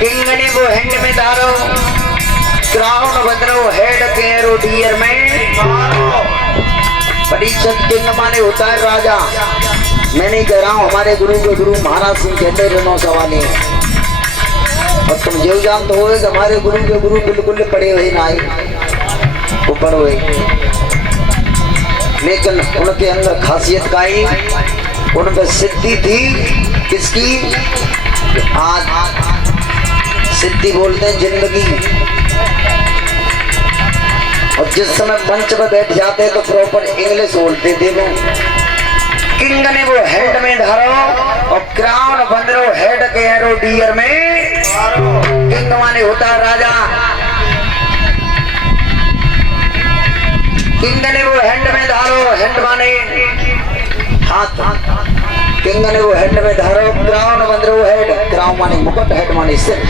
किंगने वो हैंड में धारो, crown बदरो head केरो डियर में। परीक्षक किंग माने होता है राजा। मैं नहीं कह रहा हूँ, हमारे गुरु के गुरु महाराज सिंह कहते रनो सवाले। और तुम जो जानते हो कि हमारे गुरु के गुरु बिल्कुल पड़े हुए ना ऊपर हुए, लेकिन उनके अंदर खासियत का ही उनमें सिद्धि थी। किसकी? आज सिद्धि बोलते हैं जिंदगी। और जिस समय मंच पर बैठ जाते तो प्रॉपर इंग्लिश बोलते थे वो। किंग ने वो हेड में धारो और क्राउन बंदरो हेड के एरो डियर में। किंग माने होता है राजा। किंग ने वो हैंड में धारो, हैंड माने हाथ। किंग ने वो हैंड में धारो, क्राउन बंदरो हेड, क्राउन माने मुकुट, हेड माने सिर।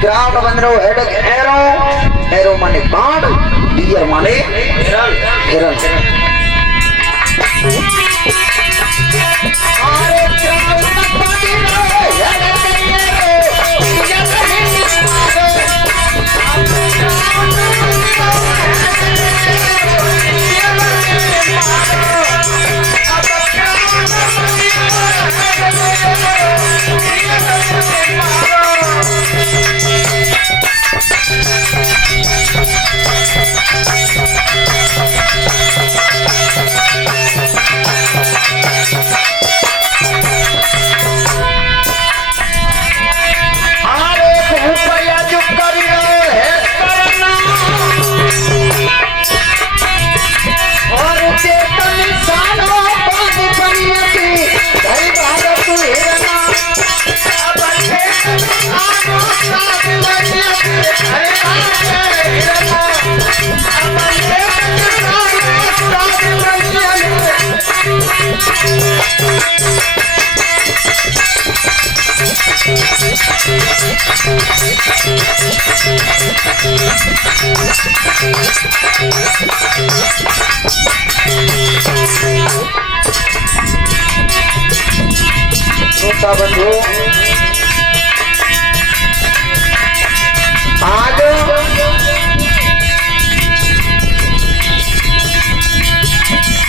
क्राउन बंदरो हेड एरो, एरो माने बाण, डियर माने हिरण। बंधु आज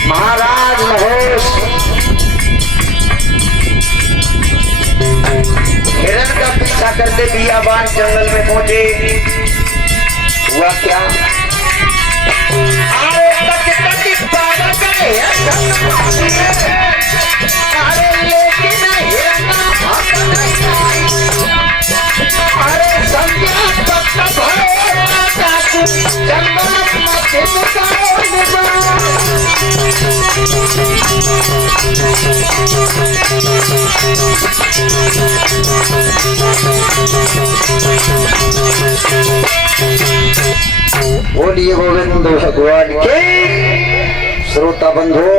महाराज महेश हिरण का पीछा करते बियाबान जंगल में पहुंचे। हुआ क्या? अरे लेकिन हिरण अरे संज्ञा पक्का जंगल बोलिए गोविंद भगवान के। श्रोता बंधु,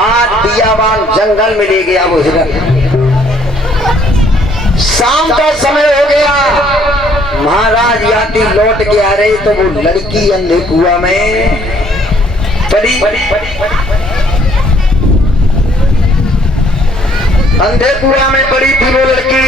आज बियाबान जंगल में ले गया वो हिरण। शाम का समय हो गया, महाराज यात्री लौट के आ रहे तो वो लड़की अंधे कुआं में पड़ी। अंधे कुआं में पड़ी थी वो लड़की।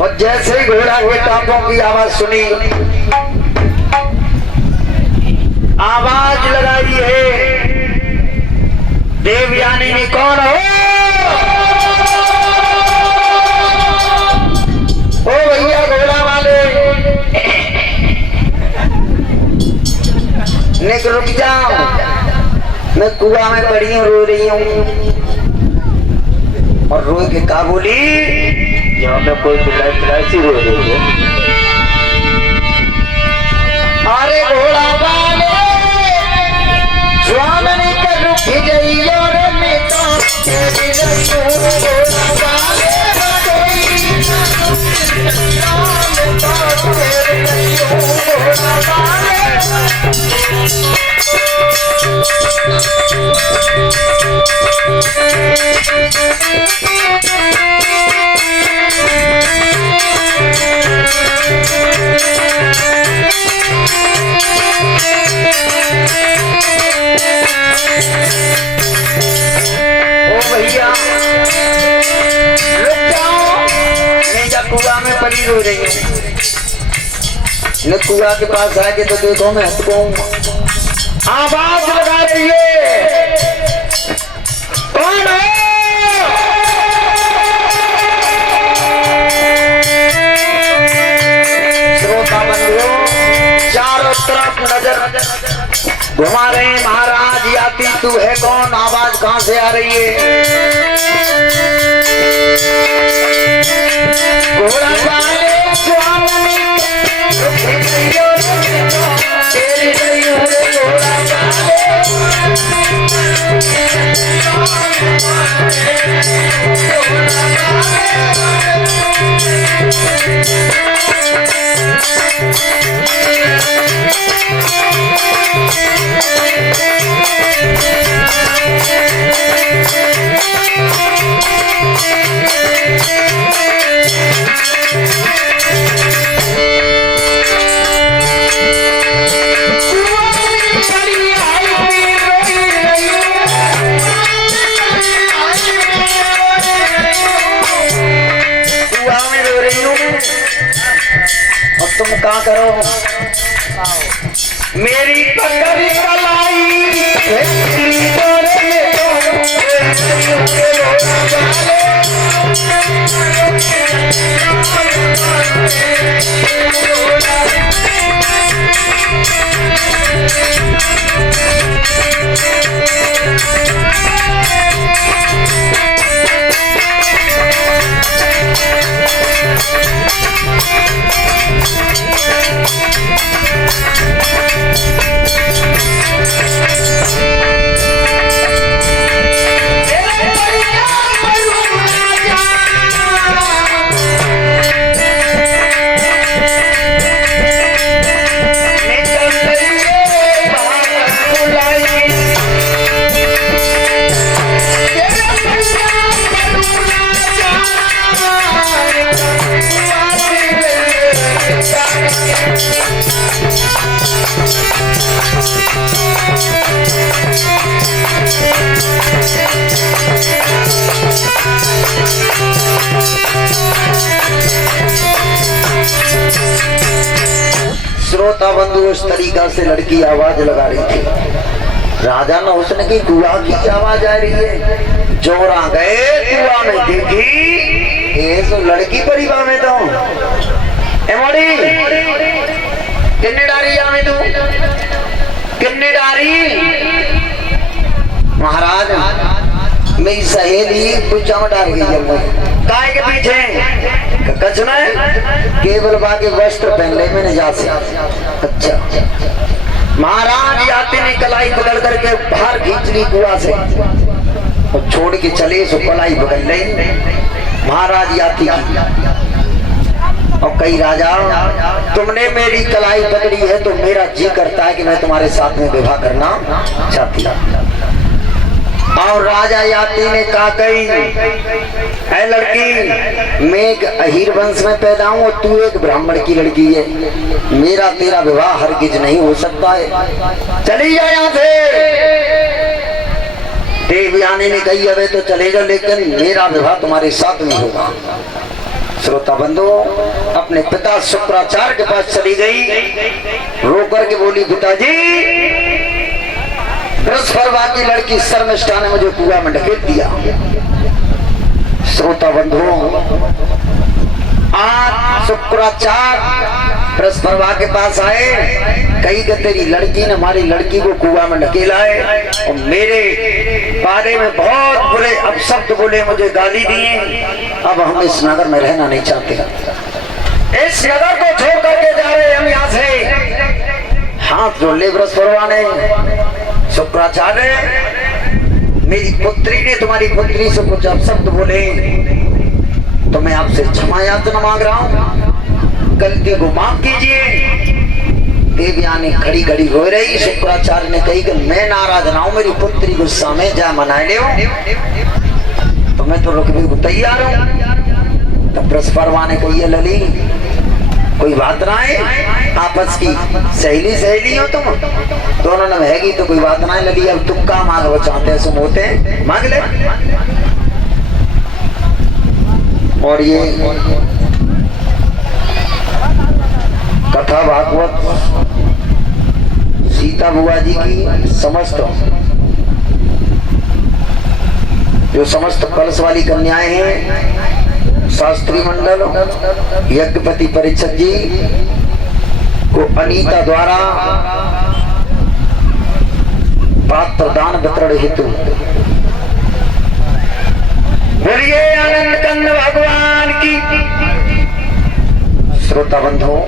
और जैसे ही घोड़ा के टापों की आवाज सुनी, आवाज लगाई है देवयानी ने, कौन हो? ओ भैया घोड़ा वाले, निक रुक जाओ, मैं कुआं में पड़ी हूँ, रो रही हूँ। और रो के का बोली? यहाँ में कोई पिलाई सी रो रही है। अरे घोड़ा वाले स्वामी के रुक जाइयो रे मिता तेरी रहियो घोड़ा वाले हो रही है। न कुआ के पास आके तो देखो मैं हंस को आवाज लगा रही है, कौन है? श्रोता बंधुओं, चारों तरफ नजर घुमा रहे हैं। महाराज याती तू है कौन? आवाज कहां से आ रही है? घोड़ा वाले स्वामी तेरी नहीं हुए घोड़ा तुम क्या करो? मेरी पकड़ी कलाई श्रोता बंधु उस तरीका से लड़की आवाज लगा रही थी। राजा ने उसने की कुआ की आवाज आ रही है। जोरा गए कुआ में देखी ये तो लड़की परिवार में तो एमोड़ी किन्ने डारी जावे तू किन्ने डारी? महाराज मेरी सहेली पूछा में डाल गई है। काय के पीछे कच में केवल बाकी वस्त्र पहन ले मैंने जा से। अच्छा महाराज याते ने कलाई पकड़ करके बाहर खींच ली कुआ से और छोड़ के चले सो कलाई पकड़ ले महाराज याती की। और कई राजा तुमने मेरी कलाई पकड़ी है तो मेरा जी करता है कि मैं तुम्हारे साथ में विवाह करना चाहती हूँ। और राजा याती ने कहा कही है लड़की मैं एक अहीर वंश में पैदा हूँ और तू एक ब्राह्मण की लड़की है, मेरा तेरा विवाह हरगिज नहीं हो सकता है, चली जा यहाँ से। देवयानी ने कही अबे तो चले जाओ लेकिन मेरा विवाह तुम्हारे साथ नहीं होगा। श्रोता बंधु अपने पिता शुक्राचार्य के पास चली गई, रो करके बोली पिताजी बृहस्पति की लड़की शर्मिष्ठा ने मुझे कुआं में ढकेल दिया। श्रोता बंधु आज शुक्राचार्य बृहस्पति के पास आए, कही कि तेरी लड़की ने हमारी लड़की को कुआं में ढकेला है और मेरे बारे में बहुत बुरे अपशब्द बोले, मुझे गाली दिए। अब हम इस नगर में रहना नहीं चाहते, इस नगर को छोड़ करके जा रहे हम यहाँ से। हाथ जोड़ ले बृहस्पति ने। शुक्राचार्य मेरी पुत्री ने तुम्हारी पुत्री से कुछ अपशब्द बोले तो मैं आपसे क्षमा याचना मांग रहा हूँ, गलती को माफ कीजिए। देवयानी खड़ी खड़ी रो रही। शुक्राचार्य ने कही कि मैं नाराज ना हूं, मेरी पुत्री गुस्सा में जा मनाए ले तो मैं तो रुकने को तैयार हूँ। तब बृहस्पति ने कही लली कोई बात ना है, आपस की सहेली सहेली हो तुम दोनों ने हैगी तो कोई बात ना है। लली अब तुम का मांग वो चाहते हैं सुन होते हैं मांग ले। और ये कथा भागवत सीता बुआ जी की समस्त जो समस्त कलश वाली कन्याएं हैं, शास्त्री मंडल, यज्ञपति परीक्षक जी को अनीता द्वारा पात्र दान वितरण हेतु बोलिए आनंद कंद भगवान की। श्रोता बंधुओं,